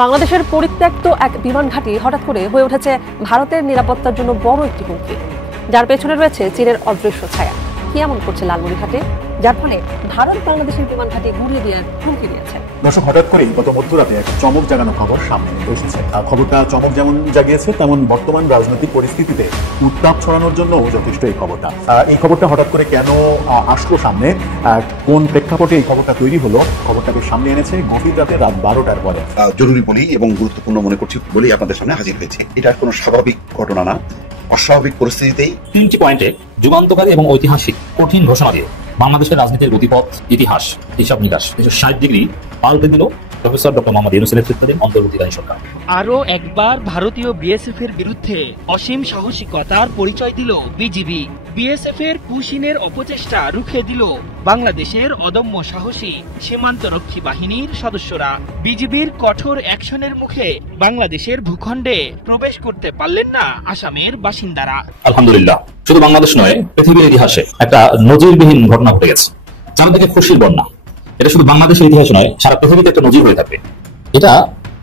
বাংলাদেশের পরিত্যক্ত এক বিমান ঘাঁটি হঠাৎ করে হয়ে উঠেছে ভারতের নিরাপত্তার জন্য বড় একটি হুমকি, যার পেছনে রয়েছে চীনের অদৃশ্য ছায়া। কি এমন করছে লালমনিরহাটে, যার ফলে ভারত বাংলাদেশের বিমান ঘাঁটি ঘুরিয়ে দেওয়ার হুমকি দিয়েছে। দর্শক, হঠাৎ করেই গত মধ্যরাতে এক চমক জাগানো খবর সামনে এসেছে। খবরটা চমক যেমন জাগিয়েছে, তেমন বর্তমান রাজনৈতিক পরিস্থিতিতে উত্তাপ ছড়ানোর জন্য যথেষ্ট এই খবরটা। এই খবরটা হঠাৎ করে কেন আসলো সামনে, কোন প্রেক্ষাপটে এই খবরটা তৈরি হলো, খবরটাকে সামনে এনেছে গভীর রাতে রাত 12টার পরে। জরুরি বলি এবং গুরুত্বপূর্ণ মনে করছি বলেই আপনাদের সামনে হাজির হয়েছে। এটা কোনো স্বাভাবিক ঘটনা না, অস্বাভাবিক পরিস্থিতিতেই 3টি পয়েন্টে যুগান্তকারী এবং ঐতিহাসিক কঠিন ঘোষণা দিয়ে বাংলাদেশের রাজনীতির গতিপথ, ইতিহাস, হিসাব নিকাশ 160 ডিগ্রি পাল্টে দিল প্রফেসর ডক্টর মোহাম্মদ ইউনূসের নেতৃত্বাধীন অন্তর্বর্তীকালীন সরকার। আরও একবার ভারতীয় বিএসএফ এর বিরুদ্ধে অসীম সাহসিকতার পরিচয় দিল বিজিবি। বিএসএফ এর পুশিনের অপচেষ্টা রুখে দিল বাংলাদেশের অদম্য সাহসী সীমান্তরক্ষী বাহিনীর সদস্যরা। বিজিবির কঠোর অ্যাকশনের মুখে বাংলাদেশের ভূখণ্ডে প্রবেশ করতে পারলেন না আসামের বাসিন্দারা। আলহামদুলিল্লাহ, শুধু বাংলাদেশ নয়, পৃথিবীর ইতিহাসে একটা নজিরবিহীন ঘটনা ঘটে গেছে। চারদিকে খুশির বন্যা। এটা শুধু বাংলাদেশের ইতিহাস নয়, সারা পৃথিবীতে একটা নজির হয়ে থাকবে। এটা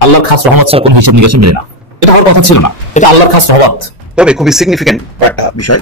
আল্লাহর খাস রহমত ছাড়া কোনো হিসাব নিকাশে মেলে না। এটা হওয়ার কথা ছিল না, এটা আল্লাহর খাস রহমত। তবে খুবই সিগনিফিকেন্ট একটা বিষয়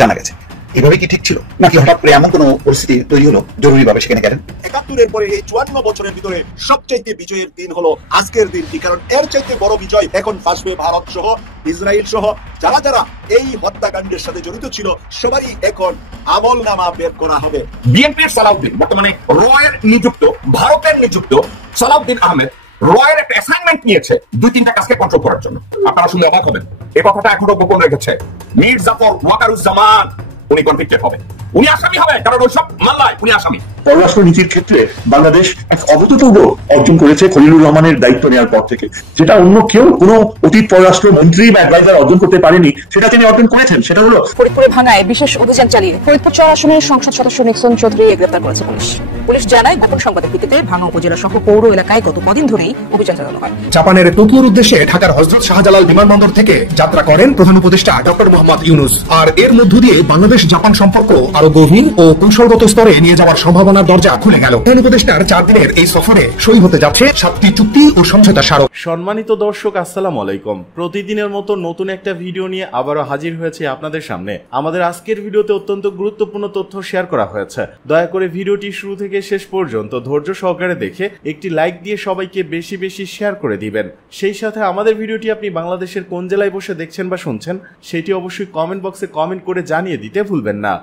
জানা গেছে। এভাবে কি ঠিক ছিল, নাকি হঠাৎ করে এমন কোনো পরিস্থিতি তৈরি হলো জরুরিভাবে সেখানে গেলেন? ৭১-এর পরে এই ৫৪ বছরের ভিতরে সবচাইতে বিজয়ের দিন হলো আজকের দিনটি, কারণ এর চাইতে বড় বিজয় এখন আসবে ভারত সহ, ইসরায়েল সহ যারা যারা এই হত্যাকাণ্ডের সাথে জড়িত ছিল সবারই এখন আমলনামা বের করা হবে। বিএনপির সালাউদ্দিন, বর্তমানে রয়ের নিযুক্ত, ভারতের নিযুক্ত সালাউদ্দিন আহমেদ রয়ের একটা অ্যাসাইনমেন্ট নিয়েছে ২-৩টা কাজকে কন্ট্রোল করার জন্য। আপনারা শুনলে অবাক হবেন, এই কথাটা এখনো গোপন রেখেছে। মীর জাফর ওয়াকারুজ্জামান উনি কনভিক্টেড হবে, উনি আসামি হবে, কারণ ওইসব মামলায় উনি আসামি। পররাষ্ট্রনীতির ক্ষেত্রে বাংলাদেশ এক অভূতপূর্ব অর্জন করেছে খলিলুর রহমানের দায়িত্ব নেওয়ার পর থেকে, যেটা অন্য কেউ কোনো অতীত পররাষ্ট্র মন্ত্রী বা অ্যাডভাইজার অর্জন করতে পারেনি, সেটা তিনি অর্জন করেছেন। সেটা হলো ফরিদপুরে ভাঙায় বিশেষ অভিযান চালিয়ে ফরিদপুর ৪ আসনের সংসদ সদস্য নিক্সন চৌধুরীকে গ্রেপ্তার করেছে পুলিশ। পুলিশ জানায়, গোপন সংবাদের ভিত্তিতে ভাঙা উপজেলা সহ পৌর এলাকায় গত কদিন ধরেই অভিযান চালানো হয়। জাপানের টোকিওর উদ্দেশ্যে ঢাকার হযরত শাহজালাল বিমানবন্দর থেকে যাত্রা করেন প্রধান উপদেষ্টা ডক্টর মোহাম্মদ ইউনূস। আর এর মধ্য দিয়ে বাংলাদেশ জাপান সম্পর্ক আরো গভীর ও কৌশলগত স্তরে নিয়ে যাওয়ার সম্ভাবনার দরজা খুলে গেল। প্রধান উপদেষ্টার 4 দিনের এই সফরে সই হতে যাচ্ছে 7টি চুক্তি ও সমঝোতা স্মারক। সম্মানিত দর্শক, আসসালামু আলাইকুম। প্রতিদিনের মতো নতুন একটা ভিডিও নিয়ে আবারও হাজির হয়েছে আপনাদের সামনে। আমাদের আজকের ভিডিওতে অত্যন্ত গুরুত্বপূর্ণ তথ্য শেয়ার করা হয়েছে। দয়া করে ভিডিওটি শুরু থেকে শেষ পর্যন্ত ধৈর্য সহকারে দেখে একটি লাইক দিয়ে সবাইকে বেশি বেশি শেয়ার করে দিবেন। সেই সাথে আমাদের ভিডিওটি আপনি বাংলাদেশের কোন জেলায় বসে দেখছেন বা শুনছেন সেটি অবশ্যই কমেন্ট বক্সে কমেন্ট করে জানিয়ে দিতে ভুলবেন না।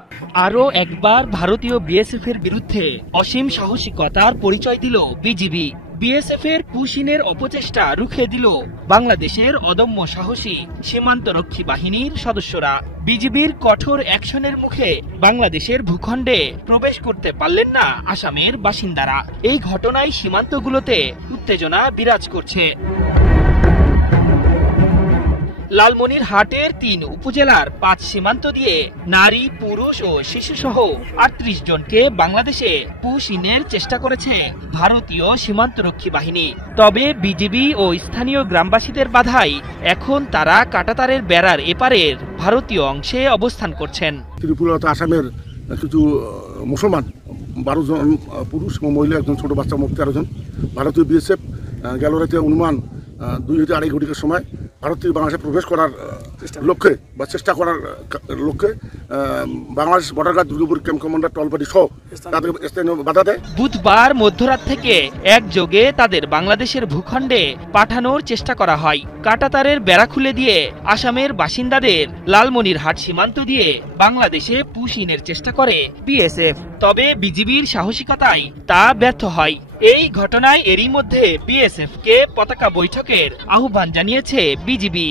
আরও একবার ভারতীয় বিএসএফ এর বিরুদ্ধে অসীম সাহসিকতার পরিচয় দিল বিজিবি। বিএসএফ এর পুশিনের অপচেষ্টা রুখে দিল বাংলাদেশের অদম্য সাহসী সীমান্তরক্ষী বাহিনীর সদস্যরা। বিজিবির কঠোর অ্যাকশনের মুখে বাংলাদেশের ভূখণ্ডে প্রবেশ করতে পারলেন না আসামের বাসিন্দারা। এই ঘটনায় সীমান্তগুলোতে উত্তেজনা বিরাজ করছে। লালমনিরহাটের ৩ উপজেলার ৫ সীমান্ত দিয়ে নারী, পুরুষ ও শিশুসহ ৩৮ জনকে বাংলাদেশে পুশিনের চেষ্টা করেছে ভারতীয় সীমান্তরক্ষী বাহিনী। তবে বিজিবি ও স্থানীয় গ্রামবাসীদের বাধায় এখন তারা কাঁটাতারের বেড়ার এপারের ভারতীয় অংশে অবস্থান করছেন। ত্রিপুরাতে আসামের কিছু মুসলমান 12 জন পুরুষ এবং মহিলা, একজন ছোট বাচ্চা, মোট 13 জন। ভারতীয় বিএসএফ গেল রাতে অনুমান 2 থেকে 2.5 ঘটিকার সময় ভারতীয় বাংলাদেশে প্রবেশ করার লক্ষ্যে বা চেষ্টা করার লক্ষ্যে Bangladesh border guard, Durgapur camp commander, টলপাটি সহ তাদের স্থানীয় বাধা দেয়। বুধবার মধ্যরাত থেকে একযোগে তাদের বাংলাদেশের ভূখণ্ডে পাঠানোর চেষ্টা করা হয়। কাঁটাতারের বেড়া খুলে দিয়ে আসামের বাসিন্দাদের লালমনিরহাট সীমান্ত দিয়ে বাংলাদেশে পুশিনের চেষ্টা করে বিএসএফ। তবে বিজিবির সাহসিকতায় তা ব্যর্থ হয়। এই ঘটনায় এরই মধ্যে বিএসএফ কে পতাকা বৈঠকের আহ্বান জানিয়েছে বিজিবি।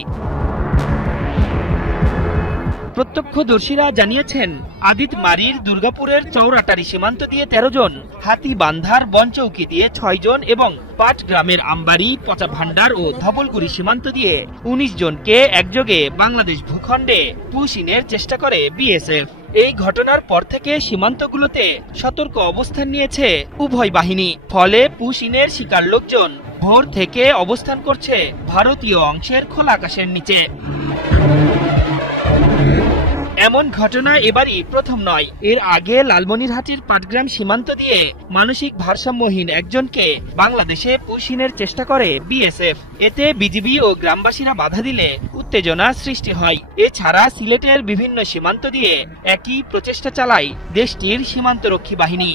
প্রত্যক্ষদর্শীরা জানিয়েছেন, আদিতমারির দুর্গাপুরের চৌরাটারি সীমান্ত দিয়ে 13 জন, হাতিবান্ধার বনচৌকি দিয়ে 6 জন এবং পাটগ্রামের আমবাড়ি, পচা ভান্ডার ও ধবলগুড়ি সীমান্ত দিয়ে 19 জনকে একযোগে বাংলাদেশ ভূখণ্ডে পুশিনের চেষ্টা করে বিএসএফ। এই ঘটনার পর থেকে সীমান্তগুলোতে সতর্ক অবস্থান নিয়েছে উভয় বাহিনী। ফলে পুশিনের শিকার লোকজন ভোর থেকে অবস্থান করছে ভারতীয় অংশের খোলা আকাশের নিচে। এমন ঘটনা এবারই প্রথম নয়। এর আগে লালমনিরহাটের পাটগ্রাম সীমান্ত দিয়ে মানসিক ভারসাম্যহীন একজনকে বাংলাদেশে পুশিনের চেষ্টা করে বিএসএফ। এতে বিজিবি ও গ্রামবাসীরা বাধা দিলে উত্তেজনা সৃষ্টি হয়। এছাড়া সিলেটের বিভিন্ন সীমান্ত দিয়ে একই প্রচেষ্টা চালায় দেশটির সীমান্তরক্ষী বাহিনী।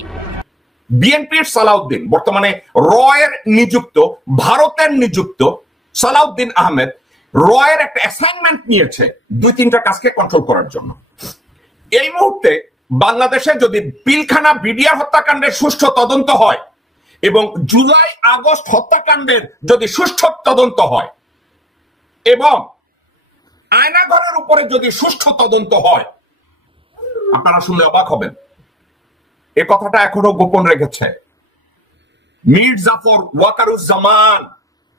বিএনপির সালাউদ্দিন, বর্তমানে রয়ের নিযুক্ত, ভারতের নিযুক্ত সালাউদ্দিন আহমেদ রয়ের একটা অ্যাসাইনমেন্ট নিয়েছে 2-3টা কাজকে কন্ট্রোল করার জন্য। এই মুহূর্তে বাংলাদেশে যদি পিলখানা বিডিআর হত্যাকাণ্ডের সুষ্ঠু তদন্ত হয় এবং জুলাই আগস্ট হত্যাকাণ্ডের যদি সুষ্ঠু তদন্ত হয় এবং আয়নাঘরের উপরে যদি সুষ্ঠু তদন্ত হয়, আপনারা শুনলে অবাক হবেন, এ কথাটা এখনো গোপন রেখেছে। মীর জাফর ওয়াকারুজ্জামান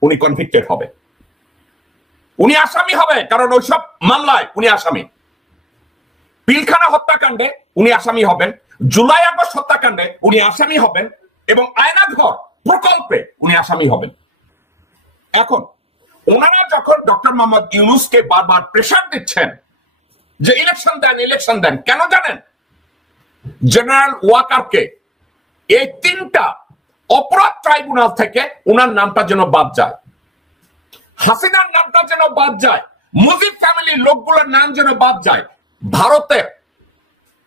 উনি কনভিক্টেড হবে, উনি আসামি হবে, কারণ ওইসব মামলায় উনি আসামি। পিলখানা হত্যাকাণ্ডে উনি আসামি হবেন, জুলাই আগস্ট হত্যাকাণ্ডে উনি আসামি হবেন এবং আয়নাঘর প্রকল্পে উনি আসামি হবেন। এখন ওনারা যখন ডক্টর মোহাম্মদ ইউনূসকে বারবার প্রেসার দিচ্ছেন যে ইলেকশন দেন, কেন জানেন? জেনারেল ওয়াকারকে এই 3টা অপরাধ ট্রাইব্যুনাল থেকে ওনার নামটা যেন বাদ যায়, হাসিনার নামটা যেন বাদ যায়, মুজিব ফ্যামিলির লোকগুলোর নাম যেন বাদ যায়, ভারতের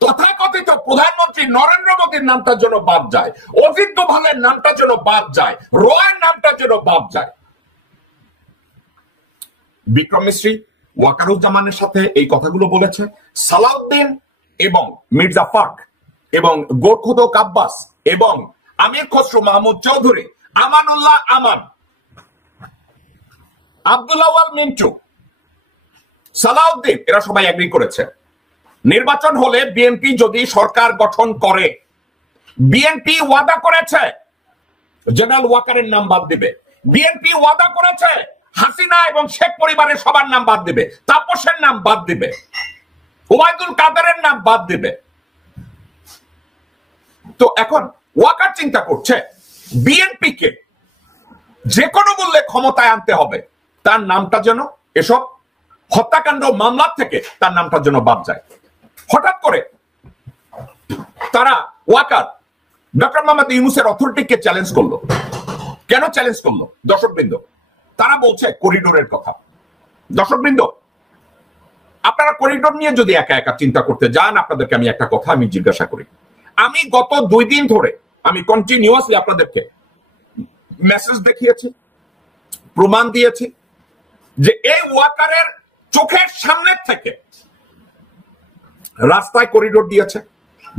তথাকথিত প্রধানমন্ত্রী নরেন্দ্র মোদীর নামটা যেন বাদ যায়, অজিত দোভালের নামটা যেন বাদ যায়, রয়ের নামটা যেন বাদ যায়। বিক্রম মিস্ত্রি ওয়াকারুজ্জামানের সাথে এই কথাগুলো বলেছে। সালাউদ্দিন এবং মির্জা ফাক এবং গোরখুদক আব্বাস এবং আমির খসরু মাহমুদ চৌধুরী, আমানুল্লাহ আমান, আব্দুল আওয়াল মিন্টু, সালাউদ্দিন, এরা সবাই এগ্রি করেছে নির্বাচন হলে বিএনপি যদি সরকার গঠন করে, বিএনপি ওয়াদা করেছে জেনারেল ওয়াকারের নাম বাদ দিবে, বিএনপি ওয়াদা করেছে হাসিনা এবং শেখ পরিবারের সবার নাম বাদ দিবে, তাপসের নাম বাদ দিবে, ওবায়দুল কাদেরের নাম বাদ দিবে। তো এখন ওয়াকার চিন্তা করছে বিএনপি কে যে কোনো মূল্যে ক্ষমতায় আনতে হবে, তার নামটা যেন এসব হত্যাকাণ্ড মামলা থেকে তার নামটা যেন বাদ যায়। হঠাৎ করে তারা ওয়াকার ডক্টর মোহাম্মদ ইউনূসের অথরিটিকে চ্যালেঞ্জ করলো। কেন চ্যালেঞ্জ করলো? দর্শকবৃন্দ, তারা বলছে করিডোরের কথা। দর্শকবৃন্দ, আপনারা করিডোর নিয়ে যদি একা একা চিন্তা করতে যান, আপনাদেরকে আমি একটা কথা আমি জিজ্ঞাসা করি। আমি গত 2 দিন ধরে আমি কন্টিনিউয়াসলি আপনাদেরকে মেসেজ দেখিয়েছি, প্রমাণ দিয়েছি যে এই ওয়াকারের চোখের সামনে থেকে রাস্তায় করিডোর দিয়েছে,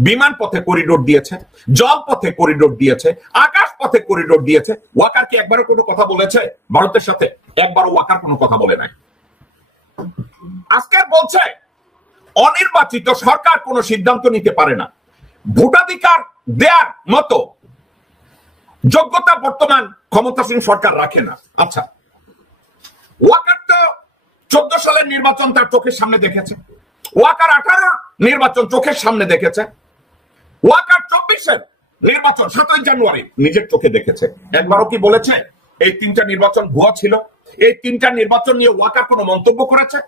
বিমান পথে করিডোর দিয়েছে, জল পথে করিডোর দিয়েছে, আকাশ পথে করিডোর দিয়েছে। ওয়াকার কি একবারও কোনো কথা বলেছে ভারতের সাথে? একবারও ওয়াকার কোনো কথা বলে নাই। আজকে বলছে অনির্বাচিত সরকার কোনো সিদ্ধান্ত নিতে পারে না, ভোটাধিকার দেওয়ার মতো যোগ্যতা বর্তমান ক্ষমতাসীন সরকার রাখে না। আচ্ছা, ওয়াকার তো 14 সালের নির্বাচন তার চোখের সামনে দেখেছে, ওয়াকার 18 নির্বাচন চোখের সামনে দেখেছে, ওয়াকার 24-এর নির্বাচন 7 জানুয়ারি নিজের চোখে দেখেছে। একবারও কি বলেছে এই 3টা নির্বাচন ভুয়া ছিল? এই 3টা নির্বাচন নিয়ে ওয়াকার কোনো মন্তব্য করেছে?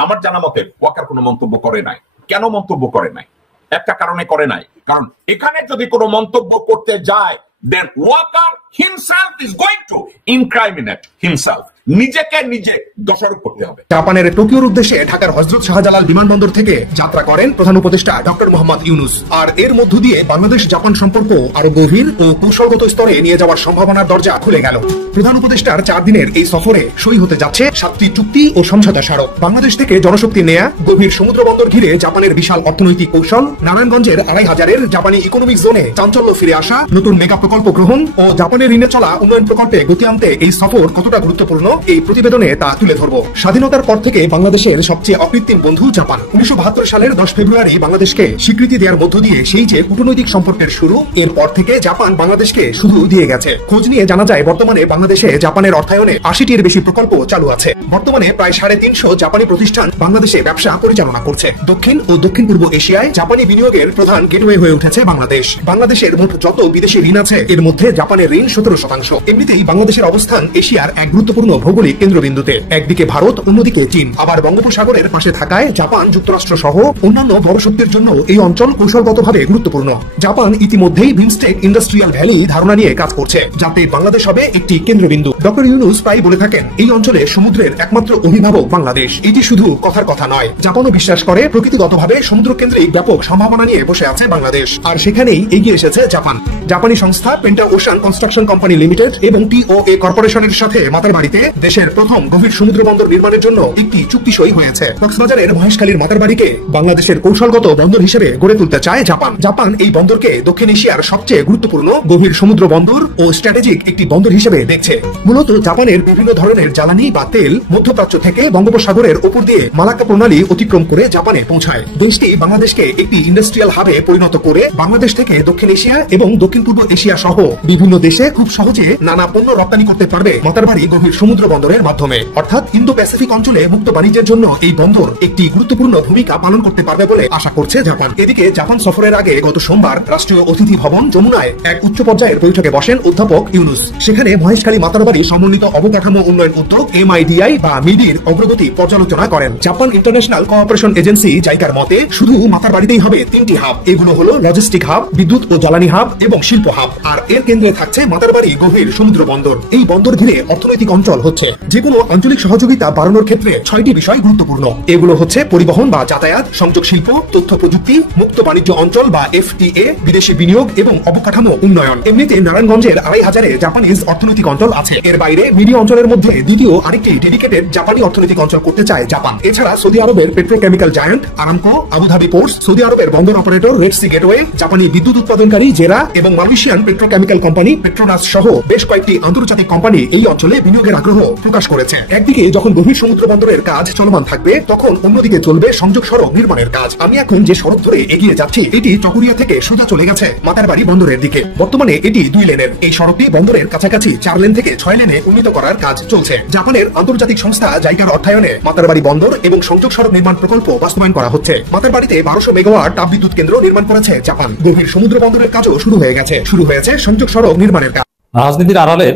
আমার জানা মতে ওয়াকার কোনো মন্তব্য করে নাই। কেন মন্তব্য করে নাই? একটা কারণে করে নাই, কারণ এখানে যদি কোনো মন্তব্য করতে যায়, then Walker himself is going to incriminate himself, নিজেকে নিজে দোষারোপ করতে হবে। জাপানের টোকিওর উদ্দেশ্যে ঢাকার হযরত শাহজালাল বিমানবন্দর থেকে যাত্রা করেন প্রধান উপদেষ্টা ডক্টর মোহাম্মদ ইউনূস। আর এর মধ্য দিয়ে বাংলাদেশ জাপান সম্পর্ক আরো গভীর ও কৌশলগত স্তরে নিয়ে যাওয়ার সম্ভাবনার দরজা খুলে গেল। প্রধান উপদেষ্টার 4 দিনের এই সফরে সই হতে যাচ্ছে 7টি চুক্তি ও সমঝোতা স্মারক। বাংলাদেশ থেকে জনশক্তি নেয়া, গভীর সমুদ্র বন্দর ঘিরে জাপানের বিশাল অর্থনৈতিক কৌশল, নারায়ণগঞ্জের 2500-এর জাপানি ইকোনমিক জোনে চাঞ্চল্য ফিরে আসা, নতুন মেগা প্রকল্প গ্রহণ ও জাপানের ঋণে চলা উন্নয়ন প্রকল্পে গতি আনতে এই সফর কতটা গুরুত্বপূর্ণ এই প্রতিবেদনে তা তুলে ধরব। স্বাধীনতার পর থেকে বাংলাদেশের সবচেয়ে অকৃত্রিম বন্ধু জাপান। 1972 সালের 10 ফেব্রুয়ারি বাংলাদেশকে স্বীকৃতি দেওয়ার মধ্য দিয়ে সেই যে কূটনৈতিক সম্পর্কের শুরু, এরপর থেকে জাপান বাংলাদেশকে শুধু দিয়ে গেছে। খোঁজ নিয়ে জানা যায় বর্তমানে বাংলাদেশে জাপানের অর্থায়নে 80টির বেশি প্রকল্প চালু আছে। বর্তমানে প্রায় 350 জাপানি প্রতিষ্ঠান বাংলাদেশে ব্যবসা পরিচালনা করছে। দক্ষিণ ও দক্ষিণ পূর্ব এশিয়ায় জাপানি বিনিয়োগের প্রধান গেটওয়ে হয়ে উঠেছে বাংলাদেশ। বাংলাদেশের মোট যত বিদেশি ঋণ আছে এর মধ্যে জাপানের ঋণ 17%। এমনিতেই বাংলাদেশের অবস্থান এশিয়ার এক গুরুত্বপূর্ণ ভৌগোলিক কেন্দ্রবিন্দুতে। একদিকে ভারত, অন্যদিকে চীন, আবার বঙ্গোপসাগরের পাশে থাকায় জাপান, যুক্তরাষ্ট্র সহ অন্যান্য বড় শক্তির জন্য এই অঞ্চল কৌশলগতভাবে গুরুত্বপূর্ণ। জাপান ইতিমধ্যেই বিমস্টেক ইন্ডাস্ট্রিয়াল ভ্যালি ধারণা নিয়ে কাজ করছে, যাতে বাংলাদেশ হবে একটি কেন্দ্রবিন্দু। ডক্টর ইউনূস প্রায় বলে থাকেন, এই অঞ্চলে সমুদ্রের একমাত্র অভিভাবক বাংলাদেশ। এটি শুধু কথার কথা নয়, জাপানও বিশ্বাস করে প্রকৃতিগতভাবে সমুদ্র কেন্দ্রিক ব্যাপক সম্ভাবনা নিয়ে বসে আছে বাংলাদেশ, আর সেখানেই এগিয়ে এসেছে জাপান। জাপানি সংস্থা penta ocean construction company limited এবং টিওএ কর্পোরেশনের সাথে মাতারবাড়িতে দেশের প্রথম গভীর সমুদ্র বন্দর নির্মাণের জন্য একটি চুক্তি সই হয়েছে। কক্সবাজারের মহেশখালীর মাতারবাড়িকে বাংলাদেশের কৌশলগত বন্দর হিসেবে গড়ে তুলতে চায় জাপান। জাপান এই বন্দরকে দক্ষিণ এশিয়ার সবচেয়ে গুরুত্বপূর্ণ গভীর সমুদ্র বন্দর ও স্ট্র্যাটেজিক একটি বন্দর হিসেবে দেখছে। মূলত জাপানের বিভিন্ন ধরনের জ্বালানি বা তেল মধ্যপ্রাচ্য থেকে বঙ্গোপসাগরের উপর দিয়ে মালাক্কা প্রণালী অতিক্রম করে জাপানে পৌঁছায়। দেশটি বাংলাদেশকে একটি ইন্ডাস্ট্রিয়াল হাবে পরিণত করে বাংলাদেশ থেকে দক্ষিণ এশিয়া এবং দক্ষিণ পূর্ব এশিয়া সহ বিভিন্ন দেশে খুব সহজে নানা পণ্য রপ্তানি করতে পারবে মাতারবাড়ি গভীর সমুদ্র বন্দরের মাধ্যমে। অর্থাৎ ইন্দো প্যাসিফিক অঞ্চলে মুক্ত বাণিজ্যের জন্য এই বন্দর একটি গুরুত্বপূর্ণ ভূমিকা পালন করতে পারবে বলে আশা করছে জাপান। এদিকে জাপান সফরের আগে গত সোমবার রাষ্ট্রীয় অতিথি ভবন যমুনায় এক উচ্চ পর্যায়ের বৈঠকে বসেন অধ্যাপক ইউনূস। সেখানে মহেশখালী মাতারবাড়ি সমন্বিত অবকাঠামো উন্নয়ন উদ্যোগ MIDI বা মিডির অগ্রগতি পর্যালোচনা করেন। জাপান ইন্টারন্যাশনাল কোঅপারেশন এজেন্সি জাইকার মতে শুধু মাতারবাড়িতেই হবে 3টি হাব। এগুলো হলো লজিস্টিক হাব, বিদ্যুৎ ও জ্বালানি হাব এবং শিল্প হাব। আর এর কেন্দ্রে থাকছে মাতারবাড়ি গভীর সমুদ্র বন্দর। এই বন্দর ঘিরে অর্থনৈতিক অঞ্চল হচ্ছে। যে কোনো আঞ্চলিক সহযোগিতা বাড়ানোর ক্ষেত্রে 6টি বিষয় গুরুত্বপূর্ণ। এগুলো হচ্ছে পরিবহন বা যাতায়াত, সংযোগ শিল্প, তথ্য প্রযুক্তি, মুক্ত বাণিজ্য অঞ্চল বা FTA, বিদেশি বিনিয়োগ এবং অবকাঠামো উন্নয়ন। এমনিতে নারায়ণগঞ্জের 2500 জাপানিজ অর্থনৈতিক অঞ্চল আছে। এর বাইরে মিডি অঞ্চলের মধ্যে দ্বিতীয় আরেকটি ডেডিকেটেড জাপানি অর্থনৈতিক অঞ্চল করতে চায় জাপান। এছাড়া সৌদি আরবের petrochemical giant Aramco, Abu Dhabi ports, Saudi আরবের বন্দর অপারেটর রেড সি গেটওয়ে, জাপানি বিদ্যুৎ উৎপাদনকারী জেরা এবং মালয়েশিয়ান পেট্রোকেমিক্যাল কোম্পানি পেট্রোনাস সহ বেশ কয়েকটি আন্তর্জাতিক কোম্পানি এই অঞ্চলে বিনিয়োগের আগ্রহ প্রকাশ করেছে। একদিকে যখন গভীর সমুদ্র বন্দরের কাজ চলমান থাকবে, তখন অন্যদিকে চলবে সংযোগ সড়ক নির্মাণের কাজ। আমি এখন যে সড়ক ধরে এগিয়ে যাচ্ছি, এটি চকরিয়া থেকে সোজা চলে গেছে মাতারবাড়ি বন্দরের দিকে। বর্তমানে এটি 2 লেনের। এই সড়কটি বন্দরের কাছাকাছি 4 লেন থেকে 6 লেনে উন্নীত করার কাজ চলছে। জাপানের আন্তর্জাতিক সংস্থা জাইকার অর্থায়নে মাতারবাড়ি বন্দর এবং সংযোগ সড়ক নির্মাণ প্রকল্প বাস্তবায়ন করা হচ্ছে। মাতারবাড়িতে 1200 মেগাওয়াট তাপবিদ্যুৎ কেন্দ্র নির্মাণ করেছে জাপান। গভীর সমুদ্র বন্দরের কাজও শুরু হয়ে গেছে। শুরু হয়েছে সংযোগ সড়ক নির্মাণের কাজ। রাজনীতির আড়ালে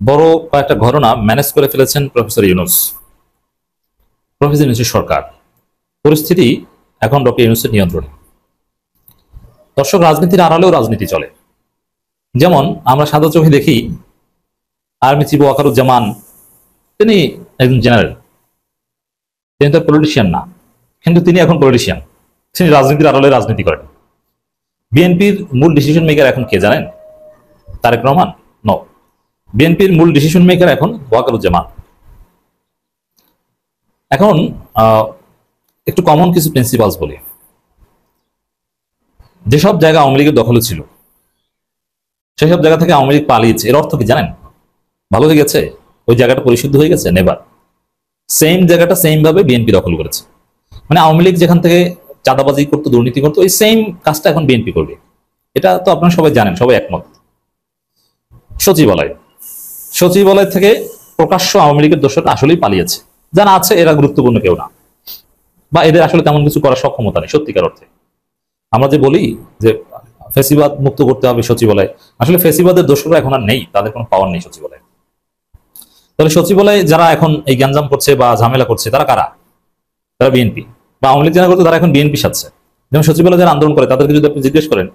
বড় কয়েকটা ঘটনা ম্যানেজ করে ফেলেছেন প্রফেসর ইউনূস। প্রফেসর ইউনূসের সরকার, পরিস্থিতি এখন ডক্টর ইউনূসের নিয়ন্ত্রণে। দর্শক, রাজনীতির আড়ালেও রাজনীতি চলে। যেমন আমরা সাদা চোখে দেখি আর্মি চিফ ওয়াকারুজ্জামান, তিনি একজন জেনারেল, তিনি তো পলিটিশিয়ান না, কিন্তু তিনি এখন পলিটিশিয়ান। তিনি রাজনীতির আড়ালে রাজনীতি করেন। বিএনপির মূল ডিসিশন মেকার এখন কে জানেন? তারেক রহমান? নো, বিএনপির মূল ডিসিশন মেকার এখন ওয়াকারুজ্জামান। এখন একটু কমন কিছু প্রিন্সিপালস বলি। যেসব জায়গা আওয়ামী লীগের দখলে ছিল, সেসব জায়গা থেকে আওয়ামী লীগ পালিয়েছে। এর অর্থ কি জানেন? ভালো হয়ে গেছে? ওই জায়গাটা পরিশুদ্ধ হয়ে গেছে? নেভার। সেম জায়গাটা সেম ভাবে বিএনপি দখল করেছে। মানে আওয়ামী লীগ যেখান থেকে চাঁদাবাজি করতো, দুর্নীতি করতো, ওই সেম কাজটা এখন বিএনপি করবে। এটা তো আপনারা সবাই জানেন, সবাই একমত। সচিবালয় থেকে প্রকাশ্য আওয়ামী লীগের দোষরা আসলেই পালিয়েছে। যারা আছে এরা গুরুত্বপূর্ণ কেউ না, বা এদের আসলে তেমন কিছু করার সক্ষমতা নেই সত্যিকার অর্থে। আমরা যে বলি যে ফেসিবাদ মুক্ত করতে হবে সচিবালয়, আসলে ফেসিবাদের দোষরা এখন আর নেই, তাদের কোনো পাওয়ার নেই সচিবালয়ে। তাহলে সচিবালয়ে যারা এখন এই গ্যাঞ্জাম করছে বা ঝামেলা করছে, তারা কারা? তারা বিএনপি বা আওয়ামী লীগ যারা করছে, তারা এখন বিএনপি সাথে। যেমন সচিবালয় যারা আন্দোলন করে, তাদেরকে যদি আপনি জিজ্ঞেস করেন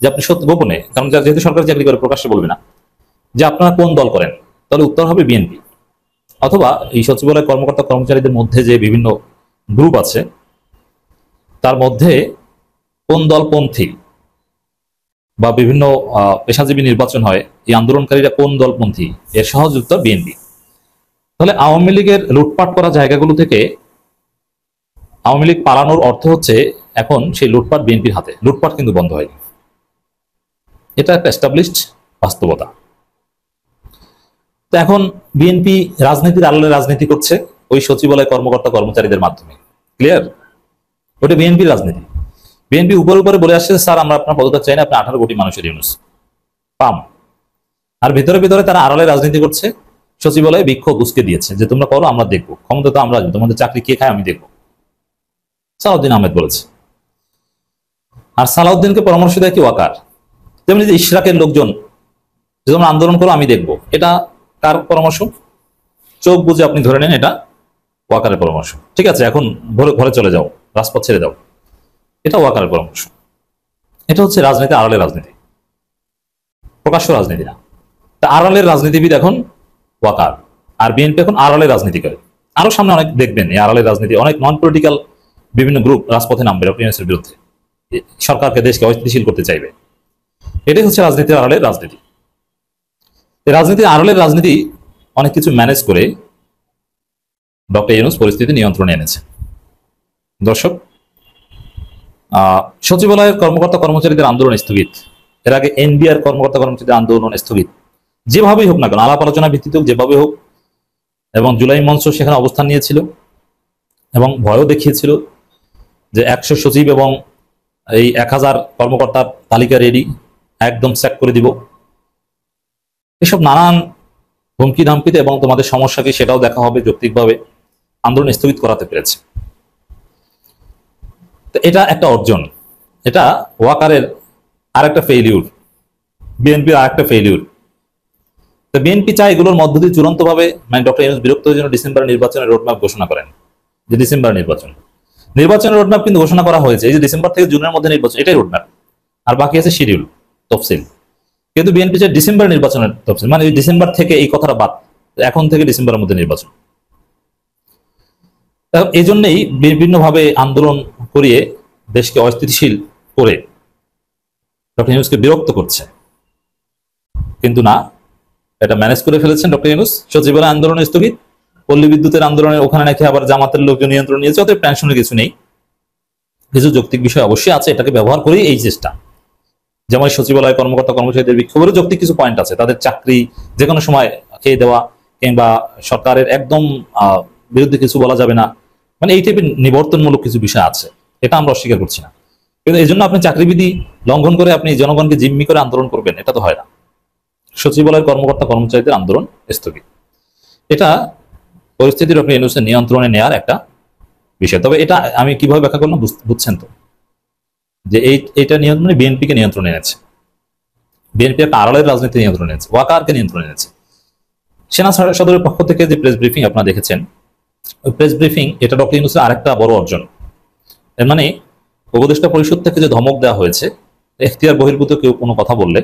যে আপনি সত্য গোপনে, কারণ যেহেতু সরকারি চাকরি করে প্রকাশ্যে বলবে না, যে আপনারা কোন দল করেন, তাহলে উত্তর হবে বিএনপি। অথবা এই সচিবালয় কর্মকর্তা কর্মচারীদের মধ্যে যে বিভিন্ন গ্রুপ আছে, তার মধ্যে কোন দলপন্থী বা বিভিন্ন পেশাজীবী নির্বাচন হয়, এই আন্দোলনকারীরা কোন দলপন্থী, এর সহজ উত্তর বিএনপি। তাহলে আওয়ামী লীগের লুটপাট করা জায়গাগুলো থেকে আওয়ামী লীগ পালানোর অর্থ হচ্ছে এখন সেই লুটপাট বিএনপির হাতে। লুটপাট কিন্তু বন্ধ হয়নি, এটা একটা এস্টাবলিশড বাস্তবতা। তো এখন বিএনপি রাজনীতির আড়ালে রাজনীতি করছে ওই সচিবালয় কর্মকর্তা কর্মচারীদের মাধ্যমে। ক্লিয়ার? ওটা বিএনপির রাজনীতি। বিএনপি উপরে উপরে বলে আসছে, স্যার আমরা আপনার পদত্যাগ চাই না, আপনি 18 কোটি মানুষের ইউনূস পাম। আর ভিতরে ভিতরে তারা আড়ালে রাজনীতি করছে। সচিবালয়ে বিক্ষোভ উস্কে দিয়েছে যে তোমরা করো, আমরা দেখবো, ক্ষমতা তো আমরা, তোমাদের চাকরি কে খায় আমি দেখবো। সালাউদ্দিন আহমেদ বলেছে। আর সালাউদ্দিনকে পরামর্শ দেয় কি ওয়াকার। তেমনি যে ইশরাকের লোকজন, যে তোমরা আন্দোলন করো আমি দেখবো, এটা কার পরামর্শ? চোখ বুঝে আপনি ধরে নেন এটা ওয়াকারের পরামর্শ। ঠিক আছে, এখন ঘরে চলে যাও, রাজপথ ছেড়ে দাও, এটা ওয়াকারের পরামর্শ। এটা হচ্ছে রাজনীতি, আড়ালের রাজনীতি, প্রকাশ্য রাজনীতি না। তা আড়ালের রাজনীতিবিদ এখন ওয়াকার, আর বিএনপি এখন আড়ালের রাজনীতি করে। আরো সামনে অনেক দেখবেন এই আড়ালের রাজনীতি, অনেক নন পলিটিক্যাল বিভিন্ন গ্রুপ রাজপথে নামবে ডক্টর ইউনূসের বিরুদ্ধে, সরকারকে, দেশকে অস্থিতিশীল করতে চাইবে। এটাই হচ্ছে রাজনীতির আড়ালের রাজনীতি। এই রাজনীতির আড়ালের রাজনীতি অনেক কিছু ম্যানেজ করে ডক্টর ইউনূস পরিস্থিতি নিয়ন্ত্রণে এনেছে। দর্শক, সচিবালয়ের কর্মকর্তা কর্মচারীদের আন্দোলন স্থগিত, এর আগে এনবিআর কর্মকর্তা কর্মচারীদের আন্দোলন স্থগিত, যেভাবেই হোক না কেন, আলাপ আলোচনার ভিত্তিতে হোক, যেভাবে হোক, এবং জুলাই মঞ্চ সেখানে অবস্থান নিয়েছিল এবং ভয়ও দেখিয়েছিল যে 100 সচিব এবং এই 1000 কর্মকর্তার তালিকা রেডি, একদম স্যাক করে দিব। এসব নানান হুমকি ধামকিতে এবং তোমাদের সমস্যা কি সেটাও দেখা হবে, যৌক্তিকভাবে আন্দোলন স্থগিত করাতে পেরেছে। তো এটা একটা অর্জন, এটা ওয়াকারের আরেকটা ফেইলিউর, বিএনপির আরেকটা ফেইলিউর। তো বিএনপি চায় এগুলোর মধ্য দিয়ে চূড়ান্তভাবে মানে ডক্টর ইউনূস বিরক্ত হয়ে যেন ডিসেম্বরের নির্বাচনের রোডম্যাপ ঘোষণা করেন, যে ডিসেম্বর নির্বাচনের রোডম্যাপ কিন্তু ঘোষণা করা হয়েছে, এই যে ডিসেম্বর থেকে জুনের মধ্যে নির্বাচন, এটাই রোডম্যাপ, আর বাকি আছে শিডিউল, তফসিল। কিন্তু বিএনপি চায় ডিসেম্বর নির্বাচনের তফসিল, মানে ডিসেম্বর থেকে এই কথাটা বাদ, এখন থেকে ডিসেম্বরের মধ্যে নির্বাচন। এই জন্যই বিভিন্নভাবে আন্দোলন করিয়ে দেশকে অস্থিতিশীল করে ডক্টর ইউনূসকে বিরক্ত করছে। কিন্তু না, এটা ম্যানেজ করে ফেলেছেন ডক্টর ইউনূস। সচিবালয় আন্দোলন স্থগিত, পল্লী বিদ্যুতের আন্দোলনের ওখানে নাকি আবার জামাতের লোকজন নিয়ন্ত্রণ নিয়েছে, অতএব টেনশনের কিছু নেই। কিছু যৌক্তিক বিষয় অবশ্যই আছে, এটাকে ব্যবহার করেই এই চেষ্টা। যেমন সচিবালয় কর্মকর্তা কর্মচারীদের বিক্ষোভেরও যৌক্তিক কিছু পয়েন্ট আছে, তাদের চাকরি যে কোনো সময় খেয়ে দেওয়া, কিংবা সরকারের একদম বিরুদ্ধে কিছু বলা যাবে না, মানে এই টাইপের নিবর্তনমূলক কিছু বিষয় আছে, এটা আমরা অস্বীকার করছি না। কিন্তু এই জন্য আপনি চাকরিবিধি লঙ্ঘন করে আপনি জনগণকে জিম্মি করে আন্দোলন করবেন, এটা তো হয় না। সচিবালয়ের কর্মকর্তা কর্মচারীদের আন্দোলন স্থগিত, এটা পরিস্থিতি ডক্টর ইউনূসের নিয়ন্ত্রণে নেওয়ার একটা বিষয়। তবে এটা আমি কিভাবে ব্যাখ্যা করলাম বুঝছেন তো, যে এইটা নিয়ন্ত্রণে বিএনপিকে নিয়ন্ত্রণে এনেছে, বিএনপি একটা আড়ালের রাজনীতি নিয়ন্ত্রণে এনেছে, ওয়াকারকে নিয়ন্ত্রণে এনেছে। সেনা সদরের পক্ষ থেকে যে প্রেস ব্রিফিং আপনারা দেখেছেন, ওই প্রেস ব্রিফিং এটা ডক্টর ইউনূসের আরেকটা বড় অর্জন। এর মানে উপদেষ্টা পরিষদ থেকে যে ধমক দেওয়া হয়েছে, এখতিয়ার বহির্ভূত কেউ কোনো কথা বললে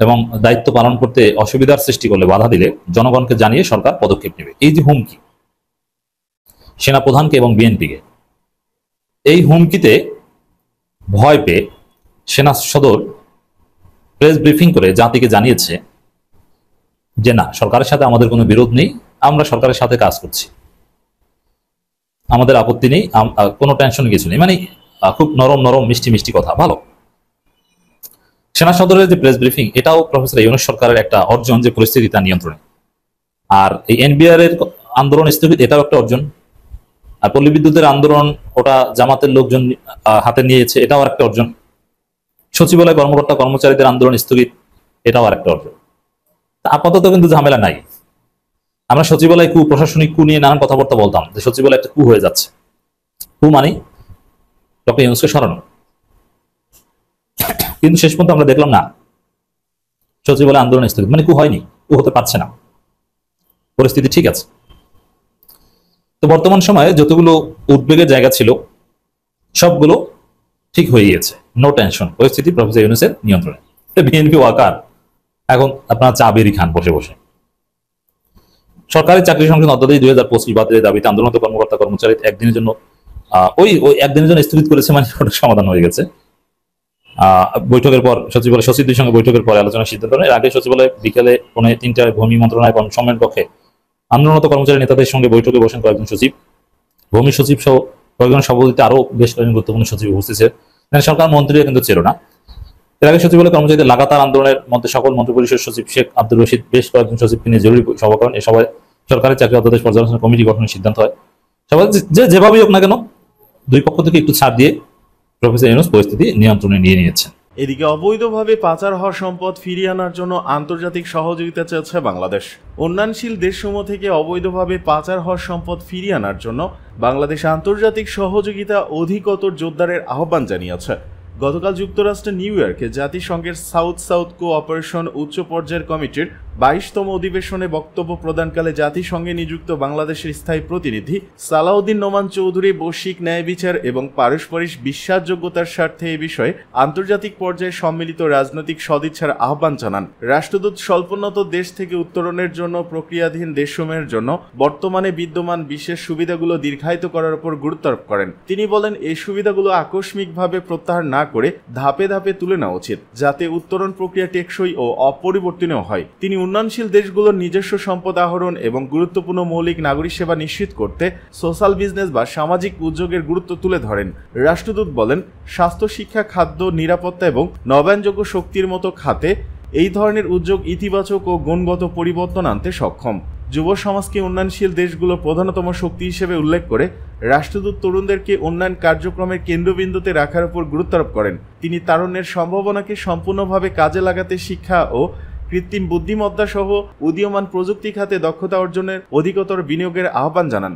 এবং দায়িত্ব পালন করতে অসুবিধার সৃষ্টি করলে, বাধা দিলে জনগণকে জানিয়ে সরকার পদক্ষেপ নেবে, এই যে হুমকি সেনাপ্রধানকে এবং বিএনপিকে, এই হুমকিতে ভয় পেয়ে সেনা সদর প্রেস ব্রিফিং করে জাতিকে জানিয়েছে যে না, সরকারের সাথে আমাদের কোনো বিরোধ নেই, আমরা সরকারের সাথে কাজ করছি, আমাদের আপত্তি নেই, কোনো টেনশন কিছু নেই। মানে খুব নরম নরম মিষ্টি মিষ্টি কথা, ভালো। সেনা সদরের যে প্রেস ব্রিফিং, এটাও প্রফেসর ইউনূস সরকারের একটা অর্জন, যে পরিস্থিতি তার নিয়ন্ত্রণে। আর এই এনবিআর এর আন্দোলন স্থগিত, এটাও একটা অর্জন। আর পল্লী বিদ্যুতের আন্দোলন, ওটা জামাতের লোকজন হাতে নিয়েছে, এটাও একটা অর্জন। সচিবালয় কর্মকর্তা কর্মচারীদের আন্দোলন স্থগিত, এটাও আরেকটা অর্জন। আপাতত কিন্তু ঝামেলা নাই। আমরা সচিবালয় কু, প্রশাসনিক কু নিয়ে নানান কথাবার্তা বলতাম, যে সচিবালয় একটা কু হয়ে যাচ্ছে। কু মানে ডক্টর ইউনূসকে সরানো, কিন্তু শেষ পর্যন্ত আমরা দেখলাম না, সচিবালয় আন্দোলন স্থগিত মানে কু হয়নি, কু হতে পারছে না, পরিস্থিতি ঠিক আছে। তো বর্তমান সময়ে যতগুলো উদ্বেগের জায়গা ছিল সবগুলো ঠিক হয়ে গিয়েছে, নো টেনশন, পরিস্থিতি প্রফেসর ইউনূসের নিয়ন্ত্রণে। বিএনপি ওয়াকার এখন আপনারা চা বেরি খান বসে বসে। সরকারি চাকরি সংশোধন অধ্যাদেশ 2025 বাতিলের দাবিতে আন্দোলনরত কর্মকর্তা কর্মচারী একদিনের জন্য ওই একদিনের জন্য স্থগিত করেছে, মানে সমাধান হয়ে গেছে। বৈঠকের পর সচিবালয় সচিবদের সঙ্গে বৈঠকের পরে আলোচনার সিদ্ধান্ত নেয়। এর আগে সচিবালয় বিকেলে 3:30 ভূমি মন্ত্রণালয় সম্মেলন কক্ষে আন্দোলনরত কর্মচারী নেতাদের সঙ্গে বৈঠকে বসেন কয়েকজন সচিব, ভূমি সচিব সহ কয়েকজন সভাপতিতে আরো বেশ কয়েকজন গুরুত্বপূর্ণ সচিব উপস্থিত ছিলেন। সরকার মন্ত্রীরা কিন্তু ছিল না। এর আগে সচিবালয় কর্মচারীদের লাগাতার আন্দোলনের মধ্যে সকল মন্ত্রিপরিষদ সচিব শেখ আব্দুর রশিদ বেশ কয়েকজন সচিবকে নিয়ে জরুরি সভা করেন। এ সভায় সরকারি চাকরি অধ্যাদেশ পর্যালোচনা কমিটি গঠনের সিদ্ধান্ত হয়। সবাই যেভাবেই হোক না কেন, দুই পক্ষ থেকে একটু ছাড় দিয়ে প্রফেসর ইউনূস পরিস্থিতি নিয়ন্ত্রণে নিয়ে নিয়েছেন। এদিকে অবৈধভাবে পাচার হওয়া সম্পদ ফিরিয়ে আনার জন্য আন্তর্জাতিক সহযোগিতা চেয়েছে বাংলাদেশ। উন্নয়নশীল দেশসমূহ থেকে অবৈধভাবে পাচার হওয়া সম্পদ ফিরিয়ে আনার জন্য বাংলাদেশ আন্তর্জাতিক সহযোগিতা অধিকতর জোরদারের আহ্বান জানিয়েছে। গতকাল যুক্তরাষ্ট্রের নিউ ইয়র্কে জাতিসংঘের সাউথ কোঅপারেশন উচ্চ পর্যায়ের কমিটির 22তম অধিবেশনে বক্তব্য প্রদানকালে জাতিসংঘে নিযুক্ত বাংলাদেশের স্থায়ী প্রতিনিধি সালাউদ্দিন নোমান চৌধুরী বৈশ্বিক ন্যায় বিচার এবং পারস্পরিক বিশ্বাসযোগ্যতার স্বার্থে এ বিষয়ে আন্তর্জাতিক পর্যায়ে সম্মিলিত রাজনৈতিক সদিচ্ছার আহ্বান জানান। রাষ্ট্রদূত স্বল্পোন্নত দেশ থেকে উত্তরণের জন্য প্রক্রিয়াধীন দেশসমূহের জন্য বর্তমানে বিদ্যমান বিশেষ সুবিধাগুলো দীর্ঘায়িত করার উপর গুরুত্ব আরোপ করেন। তিনি বলেন, এই সুবিধাগুলো আকস্মিকভাবে প্রত্যাহার না করে ধাপে ধাপে তুলে নেওয়া উচিত, যাতে উত্তরণ প্রক্রিয়া টেকসই ও অপরিবর্তনীয় হয়। তিনি উন্নয়নশীল দেশগুলোর নিজস্ব সম্পদ আহরণ এবং গুরুত্বপূর্ণ মৌলিক নাগরিক সেবা নিশ্চিত করতে সোশ্যাল বিজনেস বা সামাজিক উদ্যোগের গুরুত্ব তুলে ধরেন। রাষ্ট্রদূত বলেন, স্বাস্থ্য, শিক্ষা, খাদ্য, নিরাপত্তা এবং নবায়নযোগ্য শক্তির মতো খাতে এই ধরনের উদ্যোগ ইতিবাচক ও গুণগত পরিবর্তন আনতে সক্ষম। যুব সমাজকে উন্নয়নশীল দেশগুলোর প্রধানতম শক্তি হিসেবে উল্লেখ করে রাষ্ট্রদূত তরুণদেরকে উন্নয়ন কার্যক্রমের কেন্দ্রবিন্দুতে রাখার উপর গুরুত্ব আরোপ করেন। তিনি তারুণ্যের সম্ভাবনাকে সম্পূর্ণভাবে কাজে লাগাতে শিক্ষা ও কৃত্রিম বুদ্ধিমত্তা সহ উদীয়মান প্রযুক্তি খাতে দক্ষতা অর্জনের অধিকতর বিনিয়োগের আহ্বান জানান।